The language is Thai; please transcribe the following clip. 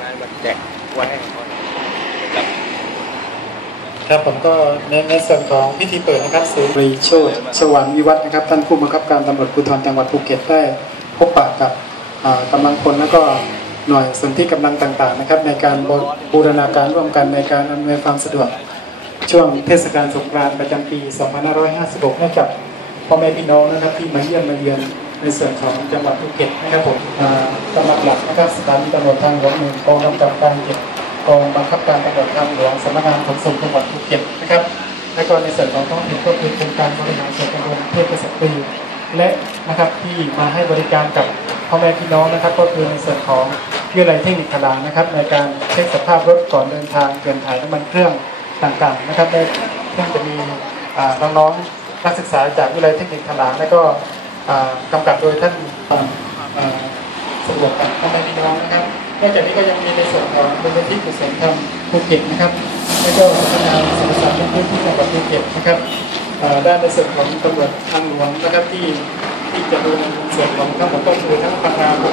งานมาแจกไว้ให้เขาครับครับผมก็ในในส่วนของพิธีเปิดนะครับสุรีโชตสวรรค์วิวัฒน์นะครับ ท่านผู้บังคับการตำรวจภูธรจังหวัดภูเก็ตได้พบปะกับอ่ากำลังพลแล้วก็หน่วยส่วนที่กำลังต่างๆนะครับ ในการบูบูรณาการร่วมกันในการอำนวยความสะดวกช่วงเทศกาลสงกรานต์ประจำปี 2556เนื่องจากพ่อแม่พี่น้องนะครับที่มาเยี่ยมมาเยือนในส่วนของจังหวัดภูเก็ตนะครับผม ตำรวจทางหลวงหนึ่งกองกำกับการเจ็ดกองบังคับการตำรวจทางหลวงสำนักงานขนส่งจังหวัดภูเก็ตนะครับและก็ในส่วนของท้องถิ่นก็คือโครงการบริหารส่วนตำบลเทพสตรีและนะครับที่มาให้บริการกับพ่อแม่พี่น้องนะครับ ก็คือในส่วนของวิทยาลัยเทคนิคขลางนะครับ ในการเช็คสภาพรถก่อนเดินทางเปลี่ยนถ่ายน้ำมันเครื่องต่างๆนะครับในซึ่งจะมีอ่าน้องๆนักศึกษาจากวิทยาลัยเทคนิคขลางและก็อ่ากำกับโดยท่านสะดวกกับพ่อแม่พี่น้องนะครับ นอกจากนี้ก็ยังมีในส่วนของมูลนิธิกุศลธรรมภูเก็ตนะครับ และก็พัฒนาสารสารพื้นที่จังหวัดภูเก็ตนะครับด้านในส่วนของตำรวจทางหลวงนะครับที่ที่จะดูในส่วนของทั้งหมดก็คือทั้งพัฒนาภู